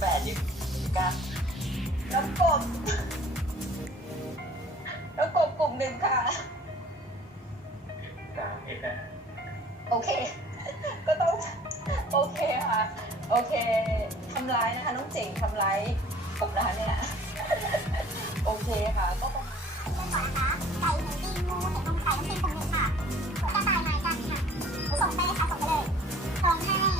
แปดยี่สิบเก้าน้องกบน้องกบกลุ่มหนึ่งค่ะ สามเอ็ดนะโอเค ก็ต้อง โอเคค่ะ โอเคทำร้ายนะคะ น้องเจ๋งทำร้ายผมนะคะเนี่ย โอเคค่ะ ก็ประมาณก่อนนะคะไก่หูตีนงูเห็นนมไข่น้ำพริกคนหนึ่งค่ะหัวกระต่ายไม้กันค่ะส่งไปเลยค่ะส่งไปเลยส่งให้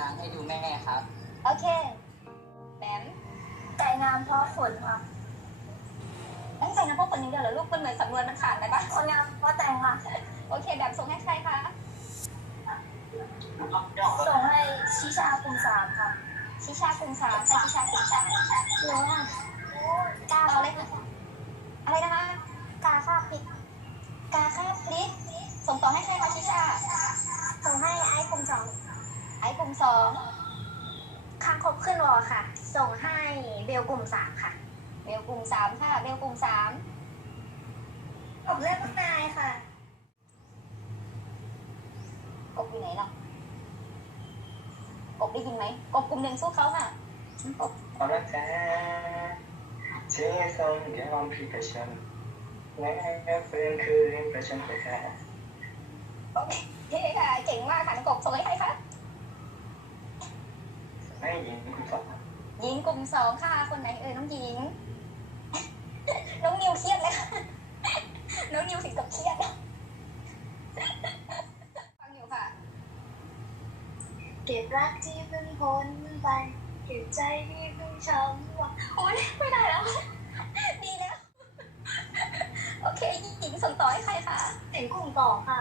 นางให้ดูแม่ครับ โอเคแหมมไก่งามเพราะขนค่ะตั้งใจนะพวกคนนี้เดียวเหรอลูกมันเหมือนสำนวนมันขาดไปปะคนงามเพราะแต่งค่ะ โอเคแบบส่งให้ใครคะ ส่งให้ชิชากลุ่มสามค่ะ ชิชาคุณสามใช่ชิชาคุณสามหนูอะกาต่อเลยค่ะอะไรนะคะกาข้าวพริกกาค่าพลิก ส่งต่อให้ใครคะชิชา ส่งให้ไอ้กลุ่มสอง ไอ้ กลุ่มสองคางคบขึ้นวอค่ะ ส่งให้เบลกลุ่มสามค่ะ เบลกลุ่มสามค่ะเบลกลุ่มสามผมเลือกพวกนายค่ะกบอยู่ไหนล่ะกบได้ยินไหมกบกลุ่มหนึ่งสู้เขาค่ะเอาละจ้าเชื่อส่งเดี๋ยวลองพิจารณาและเพื่อนคือเรื่องประชันไปค่ะโอเคค่ะเก่งมากค่ะน้องกบส่งให้ใครคะ ไม่ยิงคุณสองหญิงกลุ่มสองค่ะ คนไหนเอ่ยน้องหญิง น้องนิวเครียดเลยค่ะ น้องนิวถึงกับเครียดฟังอยู่ค่ะ เก็บรักที่เพิ่งพ้นไปเก็บใจที่เพิ่งช้ำหวังโอ๊ยไม่ได้แล้ว ดีแล้ว โอเคหญิงส่งต่อให้ใครคะเสียงกลุ่มต่อค่ะ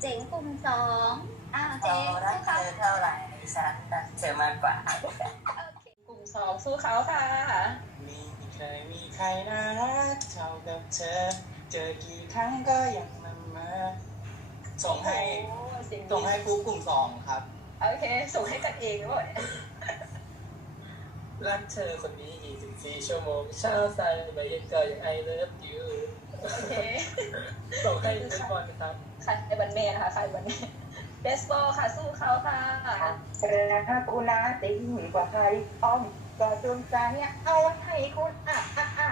เจ๋งกลุ่มสองอ้าวเจ๋เรางรักสู้เธเขาอเท่าไหร่ ฉันรักเธอมากกว่าโอเคกลุ่มสองสู้เขาค่ะ มีใครมีใครน่ารักเท่ากับเธอ เจอกี่ครั้งก็ยังมันมาส่งให้โอ้เสียงดีส่งให้ผู้กลุ่มสองครับ โอเค ส่งให้กันเองด้วยรักเธอคนนี้24ชั่วโมงเช้าสายบ่ายเย็นก็ยัง I love you โอเคส่งให้ทุกคนครับ ใครบันเมนะคะใครบันเม เบสบอลค่ะ สู้เขาค่ะเจอนะกูนะจะยิ่งกว่าใครอ้อมกอดดวงใจเนี่ยเอาไว้ให้คุณอะอะอะ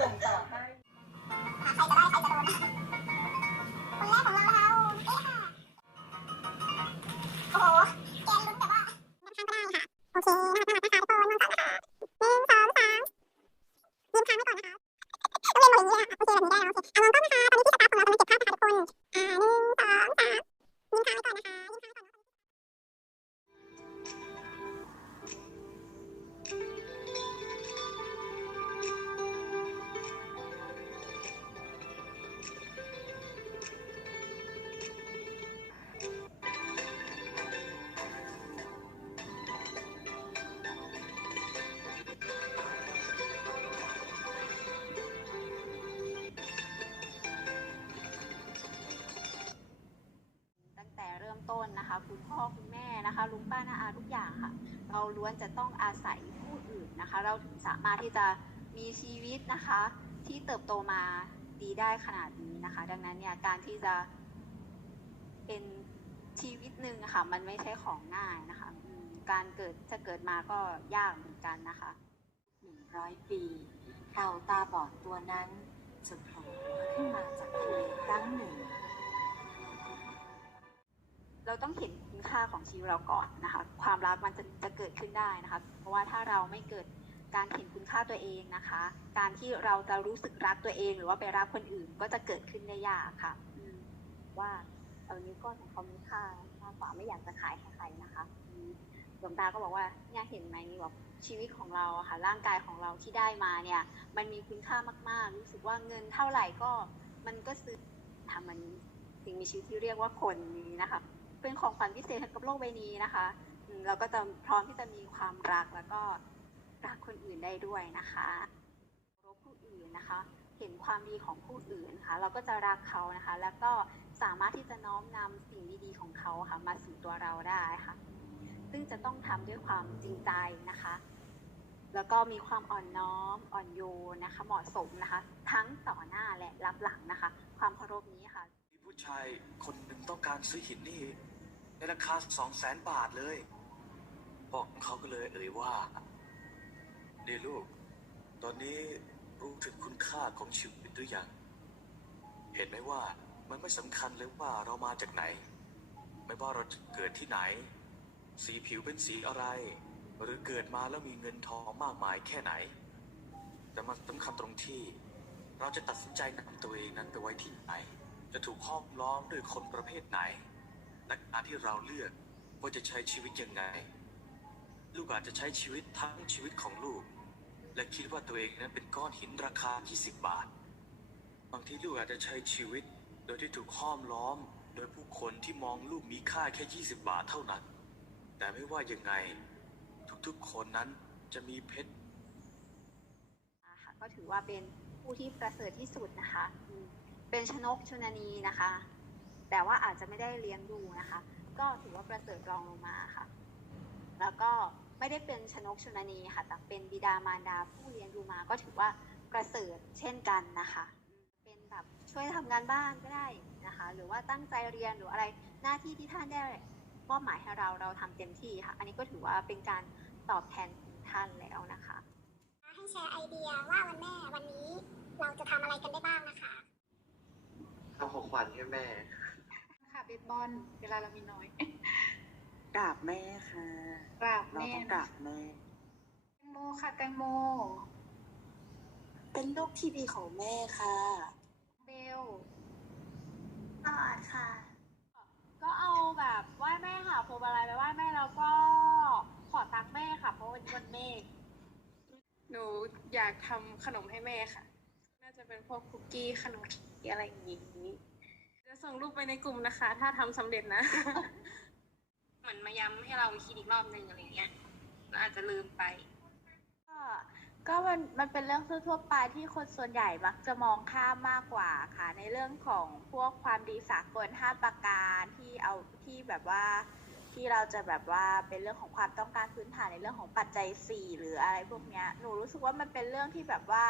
ส่งต่อให้ใครจะได้ใครจะโดนคนแรกของเราเราเอ๊ะค่ะโอ้โหแกลุ้นแบบว่าทางก็ได้ค่ะโอเคนะคะนะคะทุกคนมองก่อนนะคะหนึ่งสองสามยืนค้างไว้ก่อนนะคะต้องเรียนโมอย่างนี้ค่ะโอเคแบบนี้ได้แล้วโอเคเอามองกล้องนะคะ ต้นนะคะ คุณพ่อคุณแม่นะคะลุงป้าน้าอาทุกอย่างค่ะ เราล้วนจะต้องอาศัยผู้อื่นนะคะ เราถึงสามารถที่จะมีชีวิตนะคะ ที่เติบโตมาดีได้ขนาดนี้นะคะ ดังนั้นเนี่ยการที่จะเป็นชีวิตหนึ่งค่ะ มันไม่ใช่ของง่ายนะคะการเกิดจะเกิดมาก็ยากเหมือนกันนะคะหนึ่งร้อยปีเราตาบอดตัวนั้นจะโผล่ขึ้นมาจากทะเลครั้งหนึ่ง เราต้องเห็นคุณค่าของชีวิตเราก่อนนะคะ ความรักมันจะจะเกิดขึ้นได้นะคะ เพราะว่าถ้าเราไม่เกิดการเห็นคุณค่าตัวเองนะคะ การที่เราจะรู้สึกรักตัวเอง หรือว่าไปรักคนอื่นก็จะเกิดขึ้นได้ยากค่ะว่าเออนิ้วก้อยของเขามีค่ามากกว่าไม่อยากจะขายให้ใครนะคะหลวงตาก็บอกว่าเนี่ยเห็นไหมแบบชีวิตของเราค่ะ ร่างกายของเราที่ได้มาเนี่ย มันมีคุณค่ามาก ๆ รู้สึกว่าเงินเท่าไหร่ก็มันก็ซื้อทำมันสิ่งมีชีวิตที่เรียกว่าคนนี้นะคะ เป็นของขวัญพิเศษให้กับโลกใบนี้นะคะเราก็จะพร้อมที่จะมีความรักแล้วก็รักคนอื่นได้ด้วยนะคะรพผู้อื่นนะคะ เห็นความดีของผู้อื่นนะคะเราก็จะรักเขานะคะ แล้วก็สามารถที่จะน้อมนำสิ่งดีๆของเขาค่ะ มาสู่ตัวเราได้ค่ะ ซึ่งจะต้องทำด้วยความจริงใจนะคะ แล้วก็มีความอ่อนน้อมอ่อนโยนนะคะ เหมาะสมนะคะ ทั้งต่อหน้าและรับหลังนะคะ ความเคารพนี้ค่ะ มีผู้ชายคนหนึ่งต้องการซื้อหินนี่ ในราคาสองแสนบาทเลยบอกเขาก็เลยเอ่ยว่านี่ลูก ตอนนี้รู้ถึงคุณค่าของชีวิตหรือยัง เห็นไหมว่ามันไม่สำคัญเลยว่าเรามาจากไหน ไม่ว่าเราเกิดที่ไหน สีผิวเป็นสีอะไร หรือเกิดมาแล้วมีเงินทองมากมายแค่ไหน แต่มันสำคัญตรงที่ เราจะตัดสินใจนำตัวเองนั้นไปไว้ที่ไหน จะถูกห้อมล้อมด้วยคนประเภทไหน และการที่เราเลือกว่าจะใช้ชีวิตยังไง ลูกอาจจะใช้ชีวิตทั้งชีวิตของลูก และคิดว่าตัวเองนั้นเป็นก้อนหินราคา 20 บาท บางทีลูกอาจจะใช้ชีวิต โดยที่ถูกห้อมล้อม โดยผู้คนที่มองลูกมีค่าแค่ 20 บาทเท่านั้น แต่ไม่ว่ายังไง ทุกๆคนนั้นจะมีเพชรก็ถือว่าเป็นผู้ที่ประเสริฐที่สุดนะคะ เป็นชนกชนนีนะคะ แต่ว่าอาจจะไม่ได้เลี้ยงดูนะคะ ก็ถือว่าประเสริฐรองลงมาค่ะ แล้วก็ไม่ได้เป็นชนกชนนีค่ะ แต่เป็นบิดามารดาผู้เลี้ยงดูมา ก็ถือว่าประเสริฐเช่นกันนะคะอืมเป็นแบบช่วยทำงานบ้านก็ได้นะคะ หรือว่าตั้งใจเรียนหรืออะไรหน้าที่ที่ท่านได้มอบหมายให้เราเราทำเต็มที่ค่ะ อันนี้ก็ถือว่าเป็นการตอบแทนคุณท่านแล้วนะคะ ให้แชร์ไอเดียว่าวันแม่วันนี้เราจะทำอะไรกันได้บ้างนะคะทำของขวัญให้แม่ค่ะ เบสบอลเวลาเรามีน้อย กราบแม่ค่ะ กราบเราแม่ต้องกนะราบแม่ แตงโมค่ะแตงโม เป็นลูกที่ดีของแม่ค่ะ เบล ตลอดค่ะ ก็เอาแบบไหว้แม่ค่ะพวงมาลัยไปไหว้แม่แล้วก็ขอตังค์แม่ค่ะ เพราะวันวันแม่ หนูอยากทำขนมให้แม่ค่ะ น่าจะเป็นพวกคุกกี้ขนมเค้กอะไรอย่างนี้จะ ส่งรูปไปในกลุ่มนะคะ ถ้าทำสำเร็จนะ เหมือนมาย้ำให้เราคิดอีกรอบหนึ่งอะไรเงี้ยเราอาจจะลืมไป ก็ก็มันมันเป็นเรื่องทั่วๆไปที่คนส่วนใหญ่มักจะมองข้ามมากกว่าค่ะ ในเรื่องของพวกความดีสากลห้าประการที่เอาที่แบบว่าที่เราจะแบบว่าเป็นเรื่องของความต้องการพื้นฐานในเรื่องของปัจจัยสี่หรืออะไรพวกเนี้ยหนูรู้สึกว่ามันเป็นเรื่องที่แบบว่า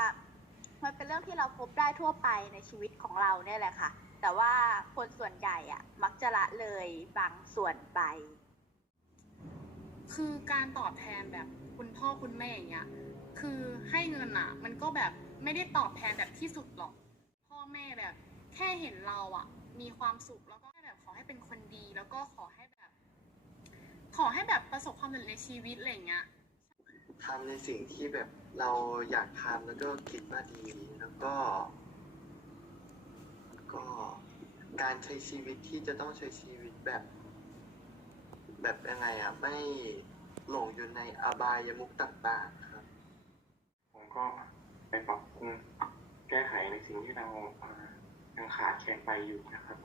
มันเป็นเรื่องที่เราพบได้ทั่วไปในชีวิตของเราเนี่ยแหละค่ะ แต่ว่าคนส่วนใหญ่อะมักจะละเลยบางส่วนไป คือการตอบแทนแบบคุณพ่อคุณแม่อย่างเงี้ย คือให้เงินอะมันก็แบบไม่ได้ตอบแทนแบบที่สุดหรอก พ่อแม่แบบ แค่เห็นเราอะมีความสุขแล้วก็แบบขอให้เป็นคนดี แล้วก็ขอให้แบบ ขอให้แบบประสบความสำเร็จในชีวิตอะไรอย่างเงี้ย ทำในสิ่งที่แบบเราอยากทำแล้วก็คิดว่าดี แล้วก็ ก็การใช้ชีวิตที่จะต้องใช้ชีวิตแบบ แบบยังไงอะ ไม่หลงอยู่ในอบายมุขต่างๆครับ ผมก็ไปปรับปรุงแก้ไขในสิ่งที่เราอ่ายังขาดแคลนไปอยู่นะครับ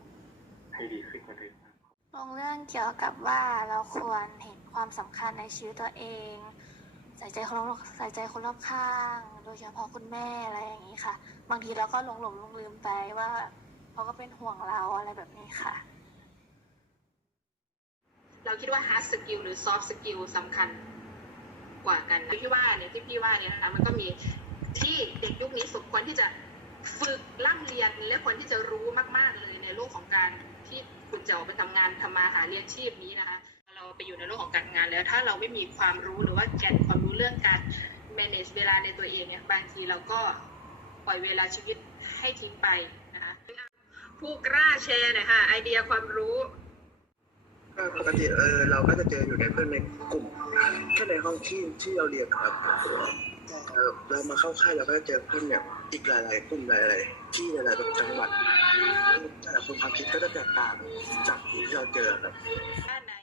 ให้ดีขึ้นกว่าเดิมครับลงเรื่องเกี่ยวกับว่าเราควรเห็นความสำคัญในชีวิตตัวเอง ใส่ใจคนรอบใส่ใจคนรอบข้าง โดยเฉพาะคุณแม่อะไรอย่างนี้ค่ะ บางทีเราก็หลงหลงลืมลืมไปว่า เขาก็เป็นห่วงเราอะไรแบบนี้ค่ะ เราคิดว่า hard skill หรือ soft skill สำคัญกว่ากันนะที่ว่าเนี่ยที่พี่ว่าเนี่ยนะคะมันก็มีที่เด็กยุคนี้สมควรที่จะฝึกร่ำเรียนและควรที่จะรู้มาก ๆ เลยในโลกของการที่คุณจะออกไปทำงานทำมาหาเลี้ยงชีพนี้นะคะ เราไปอยู่ในโลกของการงานแล้ว ถ้าเราไม่มีความรู้หรือว่าแก่นความรู้เรื่องการ manage เวลาในตัวเองเนี่ยบางทีเราก็ปล่อยเวลาชีวิตให้ทิ้งไป ผู้กล้าแชร์หนะคะไอเดียความรู้ก็ปกติเออเราก็จะเจออยู่ในเพื่อนในกลุ่มแค่ในห้องที่ที่เราเรียนครับเออเรามาเข้าค่ายเราก็จะเจอเพื่อนแบบอีกหลายๆกลุ่มหลายๆที่หลายๆแบบจังหวัดแต่ละคนความคิดก็จะแตกต่างจากที่เราเจอครับถ้าใน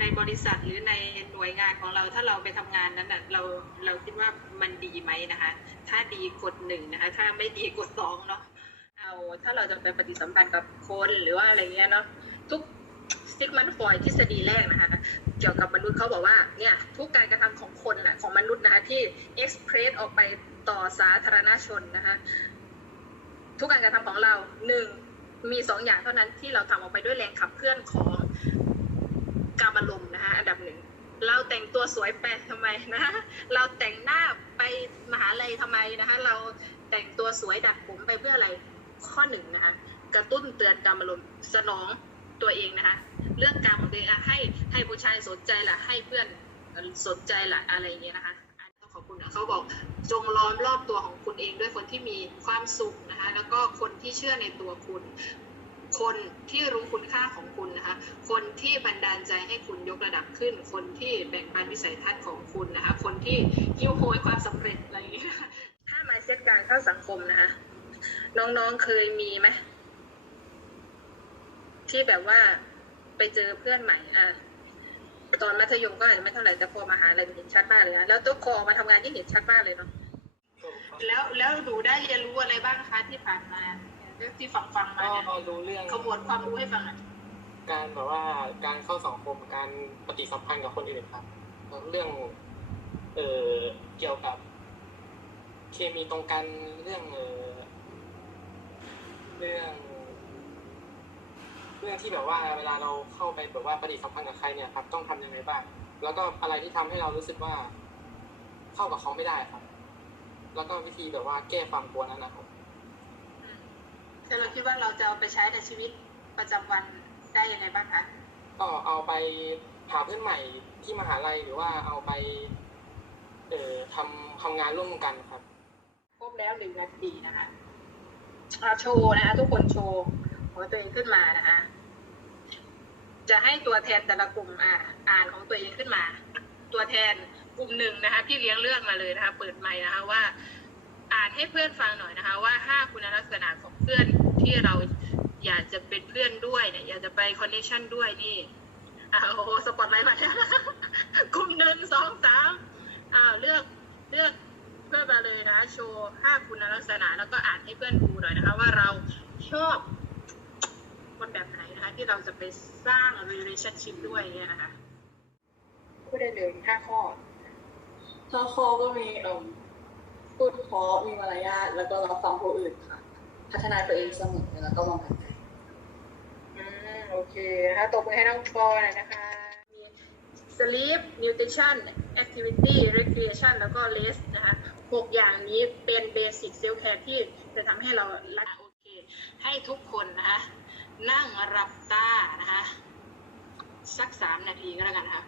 ในบริษัทหรือในหน่วยงานของเราถ้าเราไปทำงานนั้นน่ะเราเราคิดว่ามันดีไหมนะคะ ถ้าดีกดหนึ่งนะคะ ถ้าไม่ดีกดสองเนาะ เอาถ้าเราจะไปปฏิสัมพันธ์กับคนหรือว่าอะไรเงี้ยเนาะทุกซิกมันฟอยทฤษฎีแรกนะคะ เกี่ยวกับมนุษย์เขาบอกว่าเนี่ยทุกการกระทำของคนนะของมนุษย์นะคะที่เอ็กซ์เพรสออกไปต่อสาธารณชนนะคะทุกการกระทำของเราหนึ่งมีสองอย่างเท่านั้นที่เราทำออกไปด้วยแรงขับเคลื่อนของกามารมณ์นะคะอันดับหนึ่งเราแต่งตัวสวยไปทำไมนะคะเราแต่งหน้าไปมหาลัยทำไมนะคะเราแต่งตัวสวยดัดผมไปเพื่ออะไร ข้อหนึ่งนะคะกระตุ้นเตือนการมารมณ์สนองตัวเองนะคะเรื่องการของตัวเองให้ให้ผู้ชายสนใจละให้เพื่อนสนใจละอะไรอย่างเงี้ยนะคะต้องขอบคุณนะเขาบอกจงล้อมรอบตัวของคุณเองด้วยคนที่มีความสุขนะคะแล้วก็คนที่เชื่อในตัวคุณ คนที่รู้คุณค่าของคุณนะคะ คนที่บันดาลใจให้คุณยกระดับขึ้น คนที่แบ่งปันวิสัยทัศน์ของคุณนะคะ คนที่ยิ้วโหยความสำเร็จอะไรอย่างเงี้ยถ้ามาเซตการเข้าสังคมนะคะ น้องๆเคยมีไหมที่แบบว่าไปเจอเพื่อนใหม่อะตอนมัธยมก็อาจจะไม่เท่าไหร่แต่พอมหาลัยมันเห็นชัดมากเลยนะแล้วตัวคอมาทำงานยิ่งเห็นชัดมากเลยเนาะแล้วแล้วหนูได้เรียนรู้อะไรบ้างคะที่ผ่านมาที่ฟังฟังๆมาเนี่ยก็รู้เรื่องขบวนความรู้ให้ฟังหน่อยการแบบว่าการเข้าสังคมการปฏิสัมพันธ์กับคนอื่นครับแล้วเรื่อง เอ่อเกี่ยวกับ เคมีตรงกันเรื่องเอ่อ เรื่องเรื่องที่แบบว่าเวลาเราเข้าไปแบบว่าปฏิสัมพันธ์กับใครเนี่ยครับ ต้องทำยังไงบ้าง แล้วก็อะไรที่ทำให้เรารู้สึกว่า เข้ากับเขาไม่ได้ครับ แล้วก็วิธีแบบว่าแก้ความกลัวนั้นนะครับแต่เราคิดว่าเราจะเอาไปใช้ในชีวิตประจำวันได้ยังไงบ้างคะก็เอาไปหาเพื่อนใหม่ที่มหาลัยหรือว่าเอาไป เอ่อทำทำงานร่วมกันครับ ครบแล้วหนึ่งนาทีนะคะอ่า โชว์นะคะทุกคนโชว์ของตัวเองขึ้นมานะคะ จะให้ตัวแทนแต่ละกลุ่มอ่าอ่านของตัวเองขึ้นมา ตัวแทนกลุ่มหนึ่งนะคะพี่เลี้ยงเลือกมาเลยนะคะ เปิดไมค์นะคะว่า อ่านให้เพื่อนฟังหน่อยนะคะ ว่าห้าคุณลักษณะของเพื่อนที่เราอยากจะเป็นเพื่อนด้วยเนี่ยอยากจะไปคอนเนคชั่นด้วยนี่อ่าโอ้โหสปอตไลท์มาแล้วกลุ่มหนึ่งสองสามอ่าเลือกเลือก เพื่อนมาเลยนะคะโชว์ห้าคุณลักษณะแล้วก็อ่านให้เพื่อนดูหน่อยนะคะ ว่าเราชอบคนแบบไหนนะคะ ที่เราจะไปสร้าง relationship ด้วยเนี่ยนะคะพูดได้เลยห้าข้อถ้าข้อก็มีเอ่มพูดเพราะมีมารยาทแล้วก็รับฟังผู้อื่นค่ะ พัฒนาตัวเองเสมอแล้วก็มองกันไกลอืมโอเคนะคะตบมือให้น้องปอหน่อยนะคะ มี sleep nutrition activity recreation แล้วก็ rest นะคะ หกอย่างนี้เป็นเบสิกเซลล์แคร์ที่จะทำให้เรารักโอเค ให้ทุกคนนะคะนั่งรับตานะคะ สักสามนาทีก็แล้วกันนะคะ